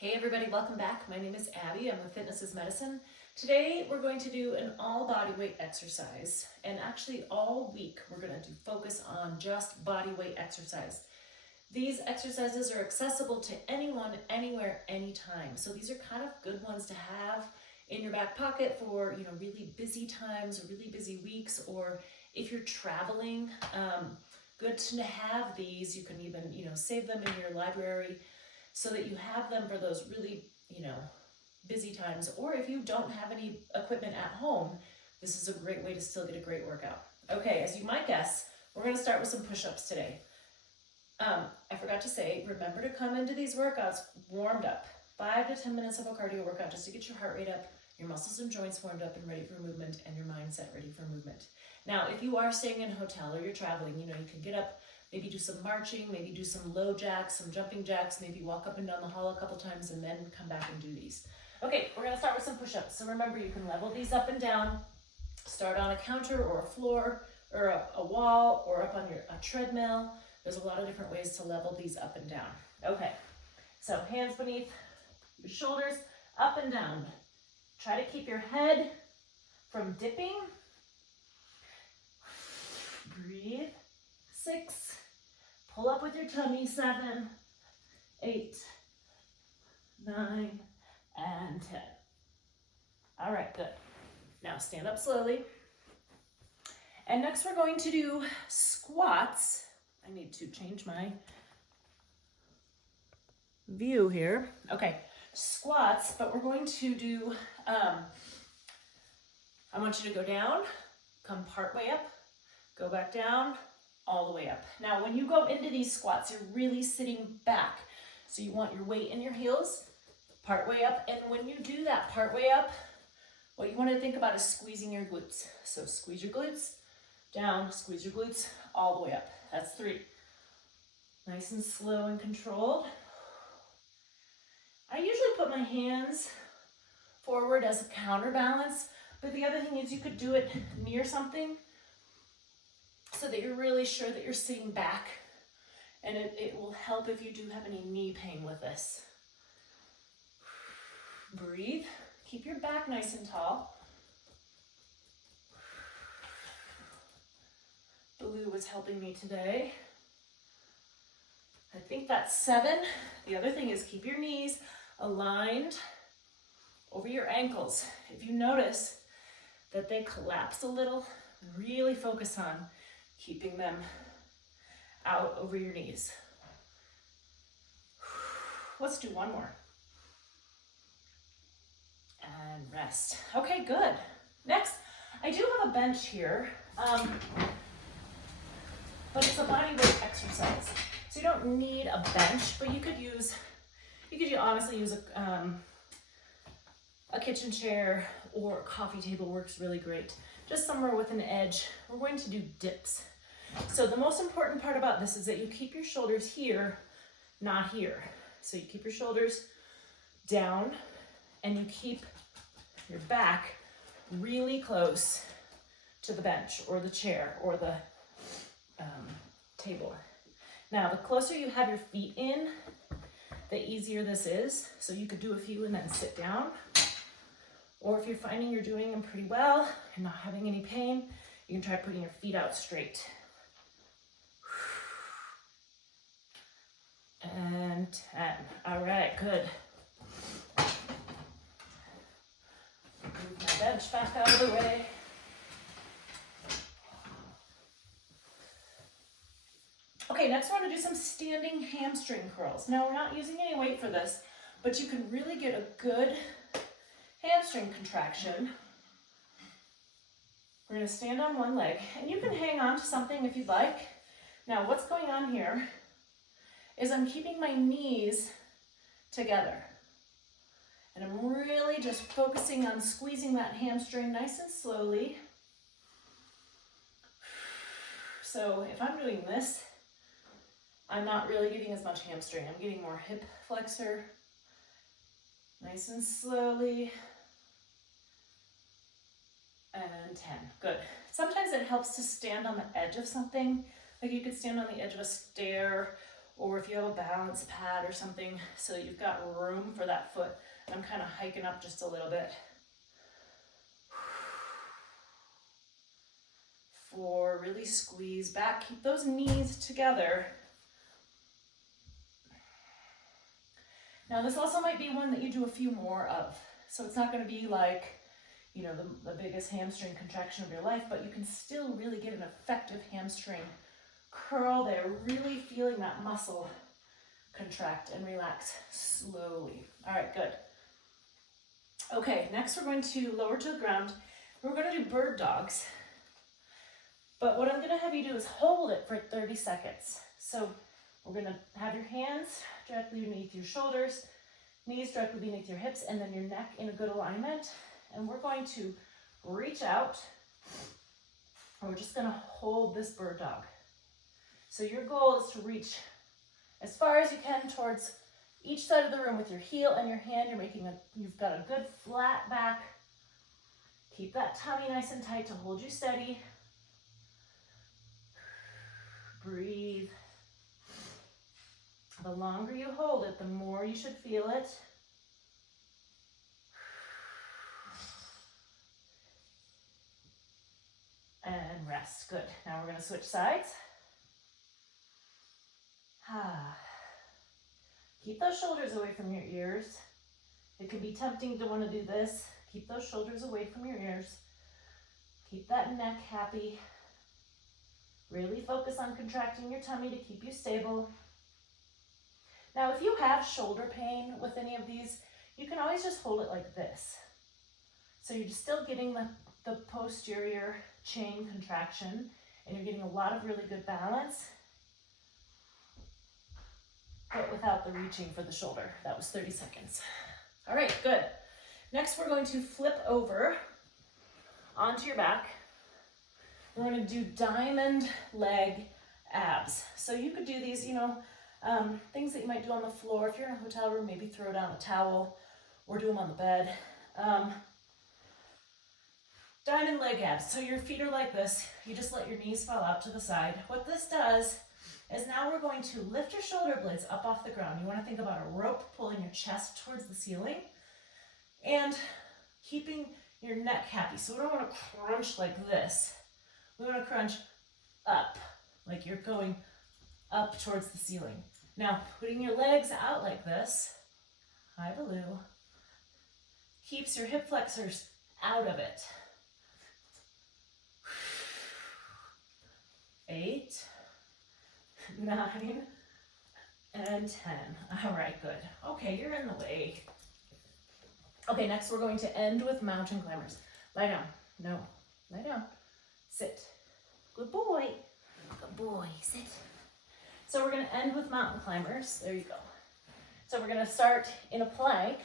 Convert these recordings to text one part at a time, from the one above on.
Hey everybody, welcome back. My name is Abby. I'm with Fitness is Medicine. Today we're going to do an all body weight exercise, and actually all week we're going to focus on just body weight exercise. These exercises are accessible to anyone, anywhere, anytime. So these are kind of good ones to have in your back pocket for really busy times or really busy weeks, or if you're traveling. Good to have these. You can even save them in your library so that you have them for those really, busy times. Or if you don't have any equipment at home, this is a great way to still get a great workout. Okay, as you might guess, we're gonna start with some push-ups today. I forgot to say, remember to come into these workouts warmed up. 5 to 10 minutes of a cardio workout just to get your heart rate up, your muscles and joints warmed up and ready for movement, and your mindset ready for movement. Now, if you are staying in a hotel or you're traveling, you can get up, maybe do some marching, maybe do some low jacks, some jumping jacks, maybe walk up and down the hall a couple times and then come back and do these. Okay, we're gonna start with some push-ups. So remember, you can level these up and down, start on a counter or a floor or a wall or up on a treadmill. There's a lot of different ways to level these up and down. Okay, so hands beneath your shoulders, up and down. Try to keep your head from dipping. Breathe. 6. Pull up with your tummy. 7, 8, 9, and 10. All right, good. Now stand up slowly. And next we're going to do squats. I need to change my view here. Okay, squats, but we're going to do, I want you to go down, come part way up, go back down, all the way up. Now, when you go into these squats, you're really sitting back. So you want your weight in your heels, part way up. And when you do that part way up, what you want to think about is squeezing your glutes. So squeeze your glutes, down, squeeze your glutes, all the way up. That's 3. Nice and slow and controlled. I usually put my hands forward as a counterbalance, but the other thing is you could do it near something so that you're really sure that you're sitting back, and it will help if you do have any knee pain with this. Breathe. Keep your back nice and tall. Blue was helping me today. I think that's 7. The other thing is keep your knees aligned over your ankles. If you notice that they collapse a little, really focus on keeping them out over your knees. Let's do one more. And rest. Okay, good. Next, I do have a bench here, but it's a body weight exercise. So you don't need a bench, but you could honestly use a kitchen chair, or a coffee table works really great. Just somewhere with an edge. We're going to do dips. So the most important part about this is that you keep your shoulders here, not here. So you keep your shoulders down and you keep your back really close to the bench or the chair or the table. Now, the closer you have your feet in, the easier this is. So you could do a few and then sit down. Or if you're finding you're doing them pretty well and not having any pain, you can try putting your feet out straight. And 10. All right, good. Move my bench back out of the way. Okay, next we're going to do some standing hamstring curls. Now, we're not using any weight for this, but you can really get a good hamstring contraction. We're going to stand on one leg, and you can hang on to something if you'd like. Now, what's going on here is I'm keeping my knees together, and I'm really just focusing on squeezing that hamstring nice and slowly. So if I'm doing this, I'm not really getting as much hamstring. I'm getting more hip flexor. Nice and slowly. And 10. Good. Sometimes it helps to stand on the edge of something. Like you could stand on the edge of a stair or if you have a balance pad or something, so you've got room for that foot. I'm kind of hiking up just a little bit. 4, really squeeze back, keep those knees together. Now this also might be one that you do a few more of. So it's not gonna be like, you know, the biggest hamstring contraction of your life, but you can still really get an effective hamstring curl there, really feeling that muscle contract and relax slowly. All right, good. Okay, next we're going to lower to the ground. We're gonna do bird dogs. But what I'm gonna have you do is hold it for 30 seconds. So we're gonna have your hands directly beneath your shoulders, knees directly beneath your hips, and then your neck in a good alignment. And we're going to reach out, and we're just gonna hold this bird dog. So your goal is to reach as far as you can towards each side of the room with your heel and your hand. You've got a good flat back. Keep that tummy nice and tight to hold you steady. Breathe. The longer you hold it, the more you should feel it. And rest. Good. Now we're going to switch sides. Keep those shoulders away from your ears. It can be tempting to want to do this. Keep those shoulders away from your ears. Keep that neck happy. Really focus on contracting your tummy to keep you stable. Now, if you have shoulder pain with any of these, you can always just hold it like this. So you're still getting the posterior chain contraction, and you're getting a lot of really good balance, but without the reaching for the shoulder. That was 30 seconds. All right, good. Next, we're going to flip over onto your back. We're going to do diamond leg abs. So you could do these, things that you might do on the floor. If you're in a hotel room, maybe throw down a towel or do them on the bed. Diamond leg abs. So your feet are like this. You just let your knees fall out to the side. What this does is now we're going to lift your shoulder blades up off the ground. You want to think about a rope pulling your chest towards the ceiling and keeping your neck happy. So we don't want to crunch like this. We want to crunch up, like you're going up towards the ceiling. Now, putting your legs out like this, high below, keeps your hip flexors out of it. 8, 9, and 10. All right, good. Okay, you're in the way. Okay, next we're going to end with mountain climbers. Lie down. No, lie down. Sit. Good boy. Good boy. Sit. So we're going to end with mountain climbers. There you go. So we're going to start in a plank.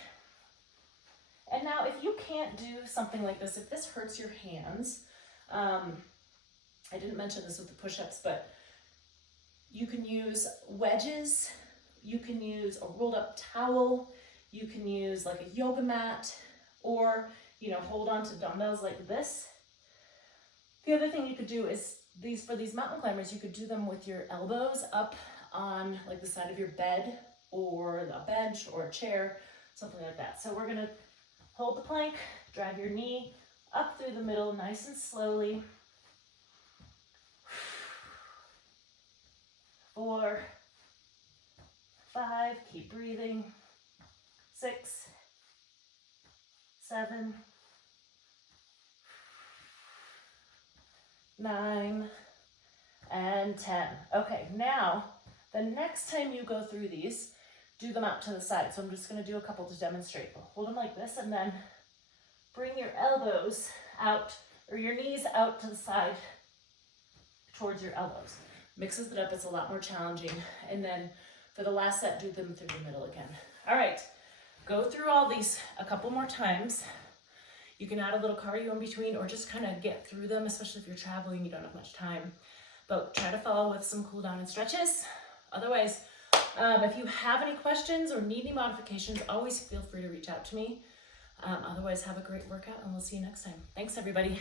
And now if you can't do something like this, if this hurts your hands, I didn't mention this with the push-ups, but you can use wedges, you can use a rolled up towel, you can use like a yoga mat, or, hold on to dumbbells like this. The other thing you could do is for these mountain climbers, you could do them with your elbows up on like the side of your bed or a bench or a chair, something like that. So we're gonna hold the plank, drive your knee up through the middle nice and slowly. 4, 5, keep breathing. 6, 7, 9, and 10. Okay, now the next time you go through these, do them out to the side. So I'm just going to do a couple to demonstrate. Hold them like this and then bring your elbows out, or your knees out to the side towards your elbows. Mixes it up, it's a lot more challenging. And then for the last set, do them through the middle again. All right, go through all these a couple more times. You can add a little cardio in between or just kind of get through them, especially if you're traveling, you don't have much time. But try to follow with some cool down and stretches. Otherwise, if you have any questions or need any modifications, always feel free to reach out to me. Otherwise, have a great workout and we'll see you next time. Thanks, everybody.